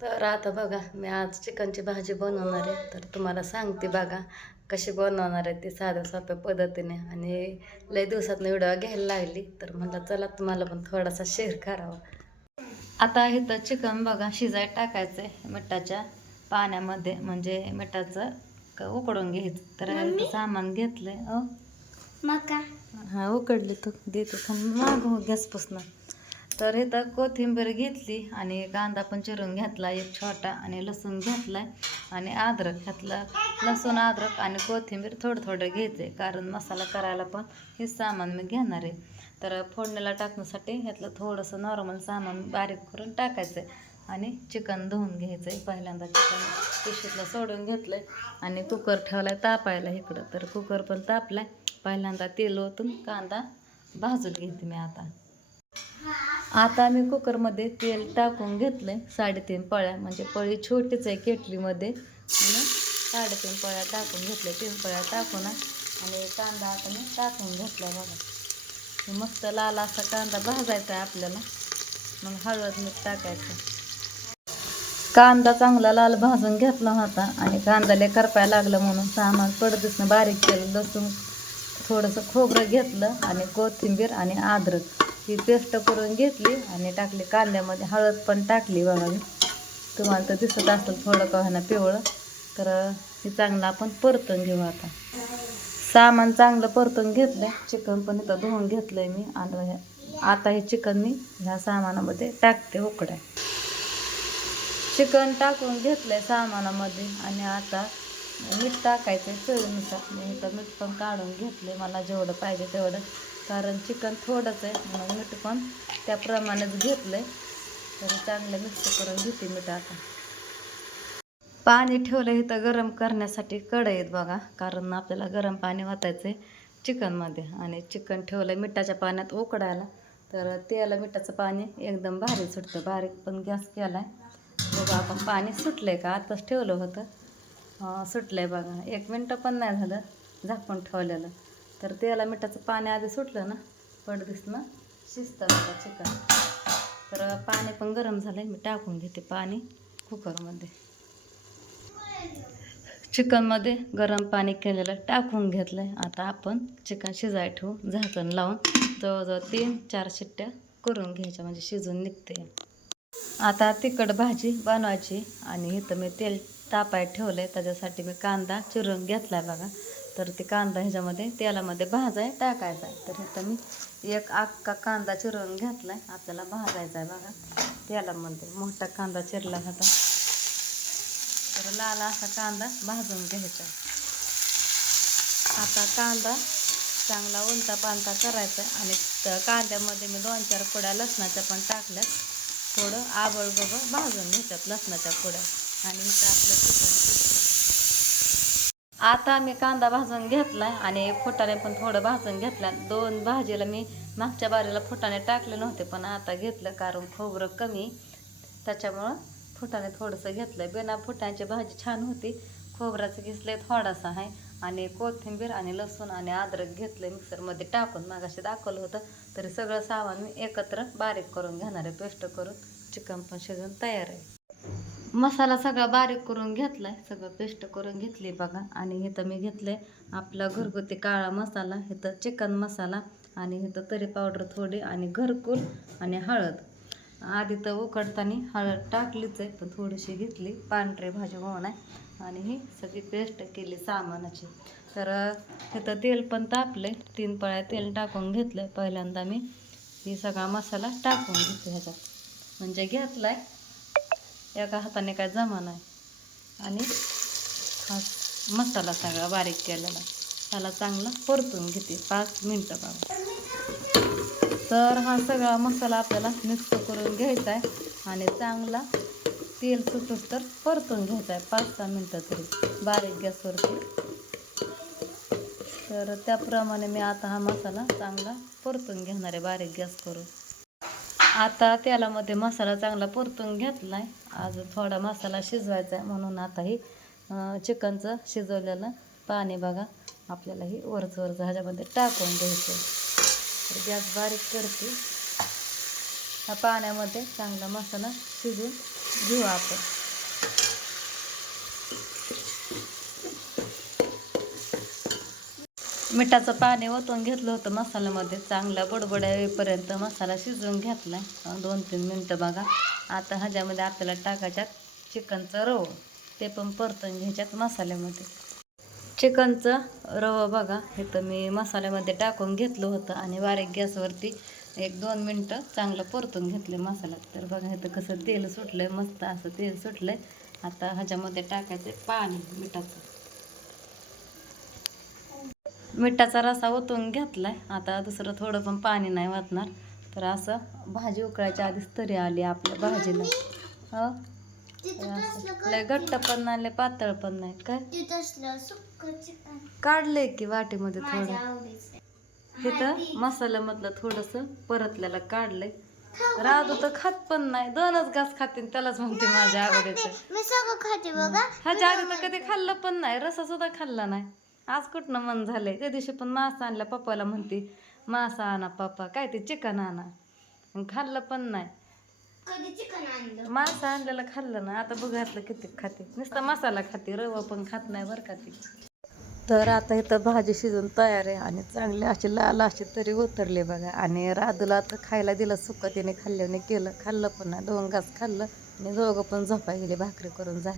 तर आता बघा मी आज चिकनची भाजी बनवणार आहे. तर तुम्हाला सांगते बघा कशी बनवणार आहे ती साध्या सोप्या पद्धतीने. आणि लय दिवसात व्हिडिओ घ्यायला लागली तर म्हणलं चला तुम्हाला पण थोडासा शेअर करावा. आता इथं चिकन बघा शिजाय टाकायचं आहे मिठाच्या पाण्यामध्ये. म्हणजे मिठाचं उकडून घ्यायचं. तर सामान घेतलंय मका. हा उकडली तू. देते थांब. माग गॅसपासून. तर इथं कोथिंबीर घेतली आणि कांदा पण चिरून घेतला एक छोटा आणि लसूण घेतला आणि अद्रक घातलं. लसूण अद्रक आणि कोथिंबीर थोडं थोडं घ्यायचं आहे कारण मसाला करायला पण हे सामान मी घेणार आहे. तर फोडणीला टाकण्यासाठी ह्यातलं थोडंसं नॉर्मल सामान बारीक करून टाकायचं आहे आणि चिकन धुवून घ्यायचं आहे. पहिल्यांदा चिकन पिशीतलं सोडून घेतलं आहे आणि कुकर ठेवला आहे तापायला इकडं. तर कुकर पण तापलाय. पहिल्यांदा तेल ओतून कांदा भाजून घेते मी आता. आता मी कुकरमध्ये तेल टाकून घेतलं आहे साडेतीन पळ्या. म्हणजे पळी छोटीच आहे केटलीमध्ये. आणि साडेतीन पळ्या टाकून घेतल्या तीन पळ्या टाकून आणि कांदा आता मी टाकून घेतला बघा. मस्त लाल असा कांदा भाजायचा आहे आपल्याला. मग हळद मीठ टाकायचं. कांदा चांगला लाल भाजून घेतला होता आणि कांद्याला करपायला लागलं म्हणून सामान पडदीसनं बारीक केलं लसूण थोडंसं खोबरं घेतलं आणि कोथिंबीर आणि अद्रक ही पेस्ट करून घेतली आणि टाकली कांद्यामध्ये. हळद पण टाकली बघा मी. तुम्हाला तर दिसत असेल थोडं का ना पिवळं. तर हे चांगलं आपण परतून घेऊ आता. सामान चांगलं परतून घेतलं चिकन पण इथं धुवून घेतलंय मी. आणि हे- आता हे चिकन मी ह्या सामानामध्ये टाकते उकड्या. चिकन टाकून घेतलंय सामानामध्ये. आणि आता मीठ टाकायचं आहे चवीनुसार. मी इथं मीठ पण काढून घेतले मला जेवढं पाहिजे तेवढं. कारण चिकन थोडंच आहे म्हणून मीठ पण त्याप्रमाणेच घेतलं आहे तर चांगलं मिक्स करून घेते मीठ आता. पाणी ठेवलं इथं गरम करण्यासाठी कढईत बघा कारण आपल्याला गरम पाणी वाचायचं आहे चिकनमध्ये. आणि चिकन ठेवलं मिठाच्या पाण्यात उकडायला. तर त्याला मिठाचं पाणी एकदम भारी सुटतं. बारीक पण गॅस केला आहे बघा आपण पाणी सुटलं आहे का? आताच ठेवलं होतं. सुटलं आहे बघा. एक मिनटं पण नाही झालं. झाकून ठेवलेलं. तर त्याला मिठाचं पाणी आधी सुटलं ना पडदिसनं शिजतं चिकन. तर पाणी पण गरम झालं आहे मी टाकून घेते पाणी कुकरमध्ये. चिकनमध्ये गरम पाणी केलेलं टाकून घेतलं आहे आता आपण चिकन शिजाय ठेवू झाकण लावून. जवळजवळ तीन चार शिट्ट्या करून घ्यायच्या म्हणजे शिजून निघते. आता तिखट भाजी बनवायची आणि इथं मी तेल तापाय ठेवलं आहे त्याच्यासाठी मी कांदा चिरून घेतला आहे बघा. तर ते कांदा ह्याच्यामध्ये तेलामध्ये भाजाय टाकायचा आहे तर इथं मी एक अख्खा कांदा चिरून घेतला आहे आपल्याला भाजायचा आहे बघा. तेलामध्ये मोठा कांदा चिरला होता तर लाल असा कांदा भाजून घ्यायचा आता कांदा चांगला उंचा पालटा करायचा आणि कांद्यामध्ये मी दोन चार पुड्या लसणाच्या पण टाकल्यात. थोडं आबळ बघ भाजून घ्यायच्यात लसणाच्या पुड्या. आणि इथं आपलं चिकन आता मी कांदा भाजून घेतला आणि फुटाणे पण थोडं भाजून घेतलं दोन भाजीला मी मागच्या बारीला फुटाणे टाकले नव्हते पण आता घेतलं कारण खोबरं कमी. त्याच्यामुळं फुटाणे थोडंसं घेतलं बिना फुटाण्याची भाजी छान होती. खोबराचं घेतलंय थोडासा आहे. आणि कोथिंबीर आणि लसूण आणि अद्रक घेतलं मिक्सरमध्ये टाकून. मागाशी दाखवलं होतं तरी सगळं सामान मी एकत्र बारीक करून घेणार आहे. पेस्ट करून चिकन पण शिजून तयार आहे. मसाला सगळा बारीक करून घेतला आहे सगळं पेस्ट करून घेतली बघा. आणि इथं मी घेतलं आहे आपला घरगुती काळा मसाला इथं चिकन मसाला आणि इथं तरी पावडर थोडी आणि घरकुल आणि हळद. आधी तर उकडताना हळद टाकलीच आहे पण थोडीशी घेतली. पांढरी भाजी म्हणून आहे. आणि ही सगळी पेस्ट केली सामानाची. तर इथं तेल पण तापले तीन पळ्या तेल टाकून घेतलं पहिल्यांदा मी ही सगळा मसाला टाकून घेतो ह्याच्यात. म्हणजे घेतला आहे एका हाताने काय जमा नाही आणि हा मसाला सगळा बारीक केलेला ह्याला चांगला परतून घेते. पाच मिनटं बाबा. तर हा सगळा मसाला आपल्याला मिक्स करून घ्यायचा आहे. आणि चांगला तेल सुटूस तर परतून घ्यायचा आहे. पाच सहा मिनटं तरी. बारीक गॅसवरती तर त्याप्रमाणे मी आता हा मसाला चांगला परतून घेणार आहे बारीक गॅस करून. आता तेलामध्ये मसाला चांगला परतून घेतला आहे अजून थोडा मसाला शिजवायचा आहे म्हणून आता हे चिकनचं शिजवलेलं पाणी बघा. आपल्याला ही वरच वरच ह्याच्यामध्ये टाकून द्यायचं तर गॅस बारीक करते. ह्या पाण्यामध्ये चांगला मसाला शिजून घेऊ आपण. मिठाचं पाणी ओतून घेतलं होतं मसाल्यामध्ये. चांगला बडबड्या येईपर्यंत मसाला शिजवून घेतला दोन तीन मिनटं बघा. आता ह्याच्यामध्ये आपल्याला टाकायच्यात चिकनचं रव. ते पण परतून घ्यायच्यात मसाल्यामध्ये. चिकनचं रवं बघा. हे तर मी मसाल्यामध्ये टाकून घेतलं होतं आणि बारीक गॅसवरती एक दोन मिनटं चांगलं परतून घेतले मसाल्यात तर बघा इथं कसं तेल सुटलंय. मस्त असं तेल सुटलंय. आता ह्याच्यामध्ये टाकायचं पाणी मिठाचं. मिठाचा रसा ओतून घेतलाय. आता दुसरं थोडं पण पाणी नाही वाटणार तर असं भाजी उकळायच्या आधीच तरी आली आपल्या भाजीला. हो. लय घट्ट पण नाही लय पातळ पण नाही. काय? काढलंय की वाटीमध्ये थोडं. तिथं मसाल्यामधलं थोडंसं परतलेलं काढलंय. राधू तर खात पण नाही. दोनच घास खाते त्यालाच म्हणते माझ्या आवडीचं. ह्याच्या आधी तर कधी खाल्लं पण नाही. रसा सुद्धा खाल्ला नाही. आज कुठनं मन झालंय? त्या दिवशी पण मासा आणला पप्पाला म्हणते मासा आणा पप्पा काय ते चिकन आणा. खाल्लं पण नाही. कधी चिकन आणलं? मासा आणलेलं खाल्लं ना आता बघातलं किती खाते. नुसता मसाला खाते रवा पण खात नाही बरं का ती. तर आता इथं भाजी शिजून तयार आहे आणि चांगले असे लाल असे तरी उतरले बघा. आणि राधूला आता खायला दिलं सुक्क तिने खाल्ल्याने केलं. खाल्लं पण नाही दोन घास खाल्लं. आणि दोघं पण झोपाय गेले भाकरी करून झाली.